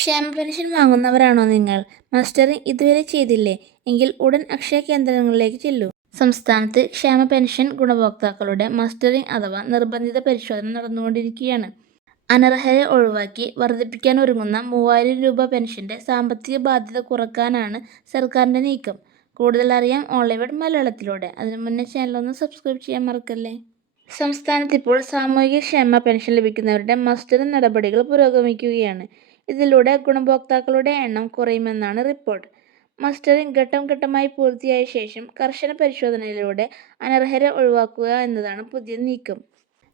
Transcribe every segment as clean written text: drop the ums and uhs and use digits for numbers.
ക്ഷേമ പെൻഷൻ വാങ്ങുന്നവരാണോ നിങ്ങൾ? മസ്റ്ററിംഗ് ഇതുവരെ ചെയ്തില്ലേ? എങ്കിൽ ഉടൻ അക്ഷയ കേന്ദ്രങ്ങളിലേക്ക് ചെല്ലൂ. സംസ്ഥാനത്ത് ക്ഷേമ പെൻഷൻ ഗുണഭോക്താക്കളുടെ മസ്റ്ററിംഗ് അഥവാ നിർബന്ധിത പരിശോധന നടന്നുകൊണ്ടിരിക്കുകയാണ്. അനർഹരെ ഒഴിവാക്കി വർദ്ധിപ്പിക്കാനൊരുങ്ങുന്ന 3000 രൂപ പെൻഷന്റെ സാമ്പത്തിക ബാധ്യത കുറക്കാനാണ് സർക്കാരിന്റെ നീക്കം. കൂടുതൽ അറിയാം ഓൺലൈൻ മലയാളത്തിലൂടെ. അതിനു മുന്നേ ചാനലൊന്ന് സബ്സ്ക്രൈബ് ചെയ്യാൻ മറക്കല്ലേ. സംസ്ഥാനത്ത് ഇപ്പോൾ സാമൂഹിക ക്ഷേമ പെൻഷൻ ലഭിക്കുന്നവരുടെ മസ്റ്ററിംഗ് നടപടികൾ പുരോഗമിക്കുകയാണ്. ഇതിലൂടെ ഗുണഭോക്താക്കളുടെ എണ്ണം കുറയുമെന്നാണ് റിപ്പോർട്ട്. മസ്റ്ററിംഗ് ഘട്ടം ഘട്ടമായി പൂർത്തിയായ ശേഷം കർശന പരിശോധനയിലൂടെ അനർഹരെ ഒഴിവാക്കുക എന്നതാണ് പുതിയ നീക്കം.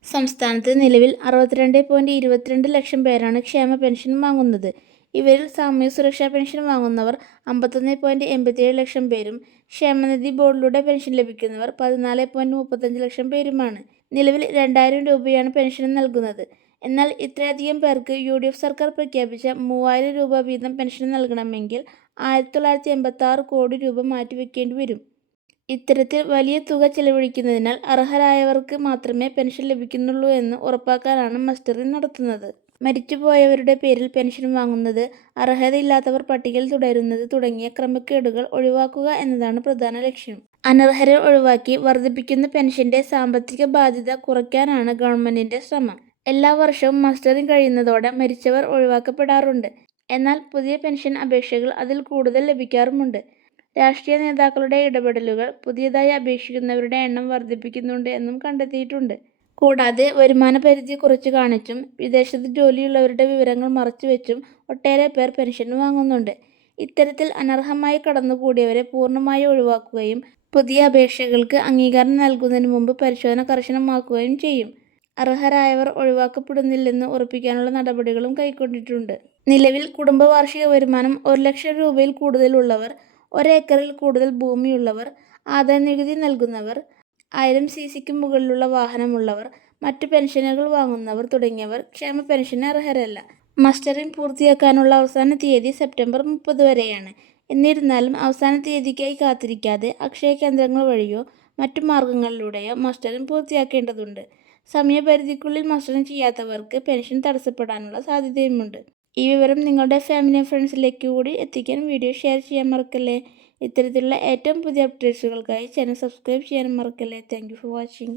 സംസ്ഥാനത്ത് നിലവിൽ 62.22 ലക്ഷം പേരാണ് ക്ഷേമ പെൻഷൻ വാങ്ങുന്നത്. ഇവരിൽ സാമൂഹ്യ സുരക്ഷാ പെൻഷൻ വാങ്ങുന്നവർ 51.87 ലക്ഷം പേരും ക്ഷേമനിധി ബോർഡിലൂടെ പെൻഷൻ ലഭിക്കുന്നവർ 14.35 ലക്ഷം പേരുമാണ്. നിലവിൽ 2000 രൂപയാണ് പെൻഷൻ നൽകുന്നത്. എന്നാൽ ഇത്രയധികം പേർക്ക് UDF സർക്കാർ പ്രഖ്യാപിച്ച 3000 രൂപ വീതം പെൻഷൻ നൽകണമെങ്കിൽ 1986 കോടി രൂപ മാറ്റിവെക്കേണ്ടി വരും. ഇത്തരത്തിൽ വലിയ തുക ചെലവഴിക്കുന്നതിനാൽ അർഹരായവർക്ക് മാത്രമേ പെൻഷൻ ലഭിക്കുന്നുള്ളൂ എന്ന് ഉറപ്പാക്കാനാണ് മസ്റ്ററിംഗ് നടത്തുന്നത്. മരിച്ചുപോയവരുടെ പേരിൽ പെൻഷൻ വാങ്ങുന്നത്, അർഹതയില്ലാത്തവർ പട്ടികയിൽ തുടരുന്നത് തുടങ്ങിയ ക്രമക്കേടുകൾ ഒഴിവാക്കുക എന്നതാണ് പ്രധാന ലക്ഷ്യം. അനർഹരെ ഒഴിവാക്കി വർദ്ധിപ്പിക്കുന്ന പെൻഷന്റെ സാമ്പത്തിക ബാധ്യത കുറയ്ക്കാനാണ് ഗവൺമെന്റിന്റെ ശ്രമം. എല്ലാ വർഷവും മസ്റ്ററിംഗ് കഴിയുന്നതോടെ മരിച്ചവർ ഒഴിവാക്കപ്പെടാറുണ്ട്. എന്നാൽ പുതിയ പെൻഷൻ അപേക്ഷകൾ അതിൽ കൂടുതൽ ലഭിക്കാറുമുണ്ട്. രാഷ്ട്രീയ നേതാക്കളുടെ ഇടപെടലുകൾ പുതിയതായി അപേക്ഷിക്കുന്നവരുടെ എണ്ണം വർദ്ധിപ്പിക്കുന്നുണ്ട് എന്നും കണ്ടെത്തിയിട്ടുണ്ട്. കൂടാതെ വരുമാന പരിധി കുറച്ചു കാണിച്ചും വിദേശത്ത് ജോലിയുള്ളവരുടെ വിവരങ്ങൾ മറച്ചുവെച്ചും ഒട്ടേറെ പേർ പെൻഷൻ വാങ്ങുന്നുണ്ട്. ഇത്തരത്തിൽ അനർഹമായി കടന്നുകൂടിയവരെ പൂർണ്ണമായി ഒഴിവാക്കുകയും പുതിയ അപേക്ഷകൾക്ക് അംഗീകാരം നൽകുന്നതിന് മുമ്പ് പരിശോധന കർശനമാക്കുകയും ചെയ്യും. അർഹരായവർ ഒഴിവാക്കപ്പെടുന്നില്ലെന്ന് ഉറപ്പിക്കാനുള്ള നടപടികളും കൈക്കൊണ്ടിട്ടുണ്ട്. നിലവിൽ കുടുംബ വാർഷിക വരുമാനം 1 ലക്ഷം രൂപയിൽ കൂടുതലുള്ളവർ, 1 ഏക്കറിൽ കൂടുതൽ ഭൂമിയുള്ളവർ, ആദായനികുതി നൽകുന്നവർ, 1000 CCക്ക് മുകളിലുള്ള വാഹനമുള്ളവർ, മറ്റു പെൻഷനുകൾ വാങ്ങുന്നവർ തുടങ്ങിയവർ ക്ഷേമ പെൻഷന് അർഹരല്ല. മസ്റ്ററിംഗ് പൂർത്തിയാക്കാനുള്ള അവസാന തീയതി സെപ്റ്റംബർ 30 വരെയാണ്. എന്നിരുന്നാലും അവസാന തീയതിക്കായി കാത്തിരിക്കാതെ അക്ഷയ കേന്ദ്രങ്ങൾ വഴിയോ മറ്റു മാർഗങ്ങളിലൂടെയോ മസ്റ്ററിംഗ് പൂർത്തിയാക്കേണ്ടതുണ്ട്. സമയപരിധിക്കുള്ളിൽ മസ്റ്ററിംഗ് ചെയ്യാത്തവർക്ക് പെൻഷൻ തടസ്സപ്പെടാനുള്ള സാധ്യതയുമുണ്ട്. ഈ വിവരം നിങ്ങളുടെ ഫാമിലി ആൻഡ് ഫ്രണ്ട്സിലേക്ക് കൂടി എത്തിക്കാൻ വീഡിയോ ഷെയർ ചെയ്യാൻ മറക്കല്ലേ. ഇത്തരത്തിലുള്ള ഏറ്റവും പുതിയ അപ്ഡേറ്റ്സുകൾക്കായി ചാനൽ സബ്സ്ക്രൈബ് ചെയ്യാനും മറക്കല്ലേ. Thank you for watching.